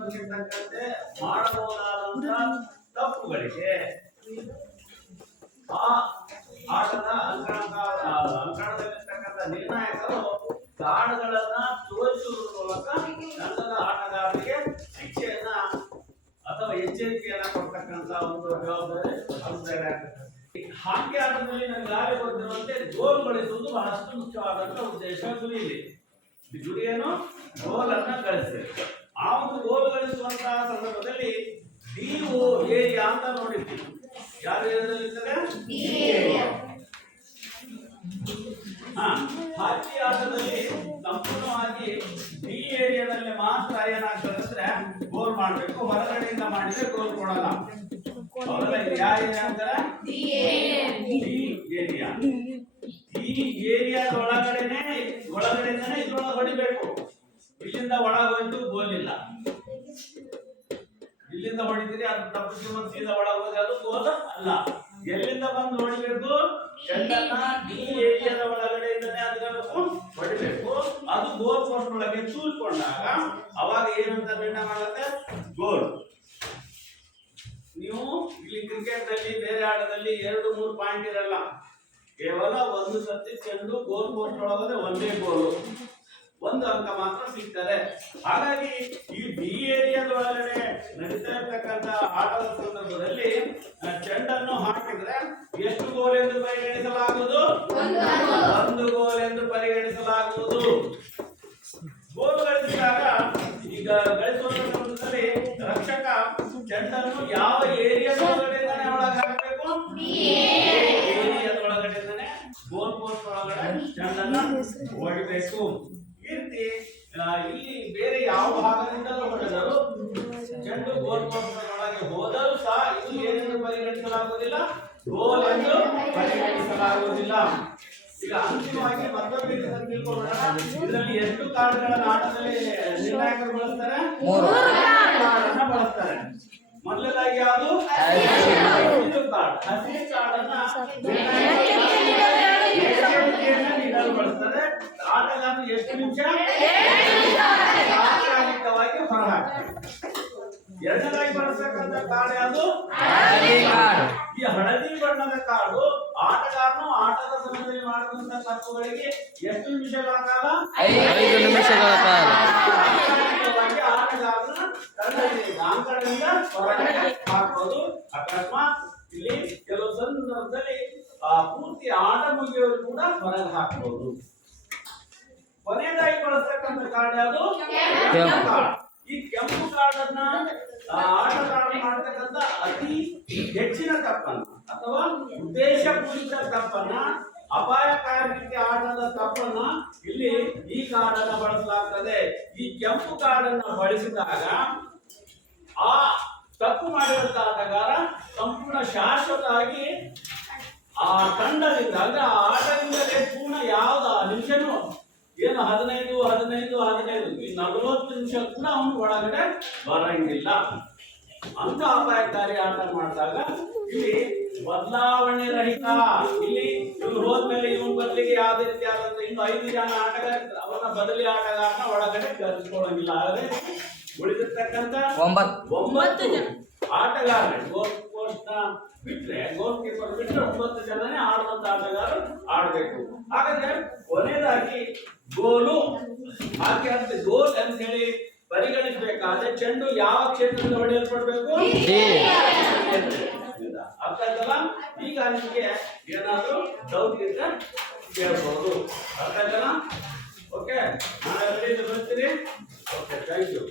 ಸಂಬಂಧಿಸಿರ್ತಕ್ಕಂತೆ ಮಾಡಬಹುದಾದಂತಹ ತಪ್ಪುಗಳಿಗೆ ಆ ಆಟದ ಅಂಕಣದಲ್ಲಿರ್ತಕ್ಕಂಥ ನಿರ್ಣಾಯಕರು ಕಾರ್ಡ್ಗಳನ್ನ ತೋರಿಸುವುದರ ಮೂಲಕ ತಂಡದ ಆಟಗಾರರಿಗೆ ಶಿಕ್ಷೆಯನ್ನ ಅಥವಾ ಎಚ್ಚರಿಕೆಯನ್ನ ಕೊಡ್ತಕ್ಕಂಥ ಒಂದು ಜವಾಬ್ದಾರಿ ಆಗ್ತದೆ. ಹಾಕಿ ಆಟದಲ್ಲಿ ನನಗೆ ಗೊತ್ತಿರುವಂತೆ ಗೋಲ್ ಗಳಿಸುವುದು ಬಹಳಷ್ಟು ಮುಖ್ಯವಾದಂತಹ ಉದ್ದೇಶ. ಗುರಿ ಏನು? ಗೋಲ್ ಅನ್ನ ಗಳಿಸಬೇಕು. ಆ ಒಂದು ಗೋಲ್ ಗಳಿಸುವಂತಹ ಸಂದರ್ಭದಲ್ಲಿ ಡಿಒ ಏರಿಯಾ ಅಂತ ನೋಡಿದ್ದೀವಿ. ಯಾವ ಏರಿಯಾದಲ್ಲಿರ್ತದೆ? ಹಾಕಿ ಆಟದಲ್ಲಿ ಸಂಪೂರ್ಣವಾಗಿ ಡಿ ಏರಿಯಾದಲ್ಲಿ ಮಾತ್ರ ಏನಾಗ್ತದೆ ಅಂದ್ರೆ ಗೋಲ್ ಮಾಡಬೇಕು. ಹೊರಗಡೆಯಿಂದ ಮಾಡಿದ್ರೆ ಗೋಲ್ ಕೊಡಲ್ಲ. ಯಾವ ಏರಿಯಾ ಅಂತಾರೆ? D area. ಈ ಏರಿಯಾದ ಒಳಗಡೆಯಿಂದನೇ ಇದ್ರೊಳಗೆ ಹೊಡಿಬೇಕು. ಇಲ್ಲಿಂದ ಒಳಗೋಯ್ತು ಗೋಲ್ ಇಲ್ಲ. ಇಲ್ಲಿಂದ ಹೊಡಿತೀರಿ ಅದು ತಪ್ಪಿಸಿ ಮತ್ತೆ ಸೀದಾ ಒಳಗೋದ್ರೆ ಅದು ಗೋಲ್ ಅಲ್ಲ. ಎಲ್ಲಿಂದ ಬಂದು ಹೊಡಿಬೇಕು? ಚೆಂಡನ್ನ ಡಿ ಏರಿಯಾದ ಒಳಗಡೆಯಿಂದನೇ ಅದನ್ನು ಹೊಡಿಬೇಕು. ಅದು ಗೋಲ್ ಪೋಸ್ಟ್ ಒಳಗೆ ಚೂರ್ಕೊಂಡಾಗ ಅವಾಗ ಏನಂತ ನಿರ್ಣಯ ಮಾಡುತ್ತೆ? ಗೋಲ್. ನೀವು ಇಲ್ಲಿ ಕ್ರಿಕೆಟ್ ನಲ್ಲಿ ಬೇರೆ ಆಟದಲ್ಲಿ 2-3 ಪಾಯಿಂಟ್ ಇರಲ್ಲ. ಕೇವಲ ಒಂದು ಸತಿ ಚೆಂಡು ಗೋಲ್ ಪೋಸ್ಟ್ ಒಳಗಡೆ ಒಂದೇ ಗೋಲು, 1 ಅಂಕ ಮಾತ್ರ ಸಿಗ್ತದೆ. ಹಾಗಾಗಿ ಈ ಡಿ ಏರಿಯಾದ ಒಳಗಡೆ ನಡೀತಾ ಇರ್ತಕ್ಕಂಥ ಆಟದ ಸಂದರ್ಭದಲ್ಲಿ ಚೆಂಡನ್ನು ಹಾಕಿದ್ರೆ ಎಷ್ಟು ಗೋಲ್ ಎಂದು ಪರಿಗಣಿಸಲಾಗುವುದು? 1 ಗೋಲ್ ಎಂದು ಪರಿಗಣಿಸಲಾಗುವುದು. ಗೋಲ್ ಗಳಿಸಿದಾಗ ಈಗ ಗಳಿಸುವ ಸಂದರ್ಭದಲ್ಲಿ ರಕ್ಷಕ ಚೆಂಡನ್ನು ಯಾವ ಏರಿಯಾದ ಒಳಗಡೆಯಿಂದನೇ ಒಳಗೆ ಹಾಕಬೇಕು? ಏರಿಯಾದ ಒಳಗಡೆಯಿಂದನೇ ಗೋಲ್ ಪೋಸ್ಟ್ ಒಳಗಡೆ ಚೆಂಡನ್ನು ಹೊಡಿಬೇಕು. ಈ ರೀತಿ ಇಲ್ಲಿ ಬೇರೆ ಯಾವ ಭಾಗದಿಂದಲೂ ಹೊಡೆದರು ಚೆಂಡು ಗೋಲ್ ಪೋಸ್ಟ್ ಒಳಗೆ ಹೋದರೂ ಸಹ ಇದು ಏನೆಂದು ಪರಿಗಣಿಸಲಾಗುವುದಿಲ್ಲ? ಗೋಲ್ ಎಂದು ಪರಿಗಣಿಸಲಾಗುವುದಿಲ್ಲ. ಈಗ ಅಂತಿಮವಾಗಿ ಮತ್ತೊಮ್ಮೆ ತಿಳ್ಕೊಳ್ಳೋಣ. ಇದರಲ್ಲಿ ಎಷ್ಟು ಕಾರ್ಡ್ಗಳನ್ನು ಆಟದಲ್ಲಿ ನಿರ್ಣಾಯಕರು ಬಳಸ್ತಾರೆ? 3 ಕಾರ್ಡನ್ನು ಬಳಸ್ತಾರೆ. ಮೊದಲನೇದಾಗಿ ಯಾವುದು? ಹಸಿರು ಕಾರ್ಡ್. ಹಸಿರು ಕಾರ್ಡ್ ಅನ್ನ ನೀಡಲು ಬಳಸ್ತಾರೆ. ಆಟಗಾರರು ಎಷ್ಟು ನಿಮಿಷ ತಾತ್ಕಾಲಿಕವಾಗಿ ಹೊರಹಾಕ್ತಾರೆ. ಎರಡನೇದಾಗಿ ಬಳಸತಕ್ಕಂಥ ಕಾರ್ಡ್ ಯಾವುದು? ಈ ಹಳದಿ ಬಣ್ಣದ ಕಾರ್ಡು ಆಟಗಾರನು ಆಟದ ಸಮಯದಲ್ಲಿ ಮಾಡುವಂತಹ ತಪ್ಪುಗಳಿಗೆ ಎಷ್ಟು ನಿಮಿಷಗಳ ಕಾಲ? 5 ನಿಮಿಷಗಳ ಕಾಲ ಆಟಗಾರನ ಅಂಕಣದಿಂದ ಹೊರಗಡೆ ಹಾಕಬಹುದು. ಅಕಸ್ಮಾತ್ ಇಲ್ಲಿ ಕೆಲವು ಸಂದರ್ಭದಲ್ಲಿ ಪೂರ್ತಿ ಆಟ ಮುಗಿಯೋರು ಕೂಡ ಹೊರಗೆ ಹಾಕಬಹುದು. ಕೊನೆಯದಾಗಿ ಬಳಸತಕ್ಕಂಥ ಕಾರ್ಡ್ ಯಾವುದು? ಕೆಂಪು ಕಾರ್ಡ್. ಈ ಕೆಂಪು ಕಾರ್ಡ್ ಅನ್ನ ಆಟಗಾರ ಮಾಡತಕ್ಕಂಥ ಅತಿ ಹೆಚ್ಚಿನ ತಪ್ಪನ್ನ ಅಥವಾ ಉದ್ದೇಶಪೂರಿತ ತಪ್ಪನ್ನ, ಅಪಾಯಕಾರಿ ರೀತಿಯ ಆಟದ ತಪ್ಪನ್ನ ಇಲ್ಲಿ ಈ ಕಾರ್ಡ್ ಅನ್ನು ಬಳಸಲಾಗ್ತದೆ. ಈ ಕೆಂಪು ಕಾರ್ಡ್ ಅನ್ನು ಬಳಸಿದಾಗ ಆ ತಪ್ಪು ಮಾಡಿದಂತ ಆಟಗಾರ ಸಂಪೂರ್ಣ ಶಾಶ್ವತವಾಗಿ ಆ ತಂಡದಿಂದ ಅಂದ್ರೆ ಆ ಆಟದಿಂದಲೇ ಪೂರ್ಣ ಯಾವ್ದು ನಿಮಿಷನೂ ಏನು 15 ಈ 40 ನಿಮಿಷ ಕೂಡ ಅವನು ಒಳಗಡೆ ಬರಂಗಿಲ್ಲ. ಅಂತ ಅಪಾಯಕಾರಿ ಆಟ ಮಾಡಿದಾಗ ಇಲ್ಲಿ ಬದಲಾವಣೆ ರಹಿತ, ಇಲ್ಲಿ ಇವ್ರು ಹೋದ್ಮೇಲೆ ಇವನ್ ಬದಲಿಗೆ ಯಾವುದೇ ರೀತಿಯಾದಂತ ಇನ್ನು 5 ಜನ ಆಟಗಾರ ಅವನ ಬದಲಿ ಆಟಗಾರನ ಒಳಗಡೆ ಕರೆಸ್ಕೊಳ್ಳಂಗಿಲ್ಲ. ಆದರೆ ಉಳಿದಿರ್ತಕ್ಕಂಥ 9 ಆಟಗಾರರು ಗೋಲ್ ಪೋಸ್ಟ್ ಬಿಟ್ರೆ, ಗೋಲ್ ಕೀಪರ್ ಬಿಟ್ರೆ 9 ಜನನೇ ಆಡುವಂತ ಆಟಗಾರರು ಆಡಬೇಕು. ಹಾಗಾದ್ರೆ ಕೊನೆಯದಾಗಿ ಗೋಲು ಹಾಗೆ ಅಂತ ಗೋಲ್ ಅಂತ ಹೇಳಿ ಪರಿಗಣಿಸಬೇಕಾದ್ರೆ ಚೆಂಡು ಯಾವ ಕ್ಷೇತ್ರದಿಂದ ಹೊಡೆಯಲ್ಪಡಬೇಕು? ಅರ್ಥ ಆಯ್ತಲ್ಲ? ಈಗ ನಿಮಗೆ ಏನಾದ್ರು ಡೌಟ್ ಇದ್ರೆ ಕೇಳಬಹುದು. ಅರ್ಥ ಆಯ್ತಲ್ಲ? ಓಕೆ, ನಾಳೆ ಬರ್ತೀರಿ. Okay, thank you.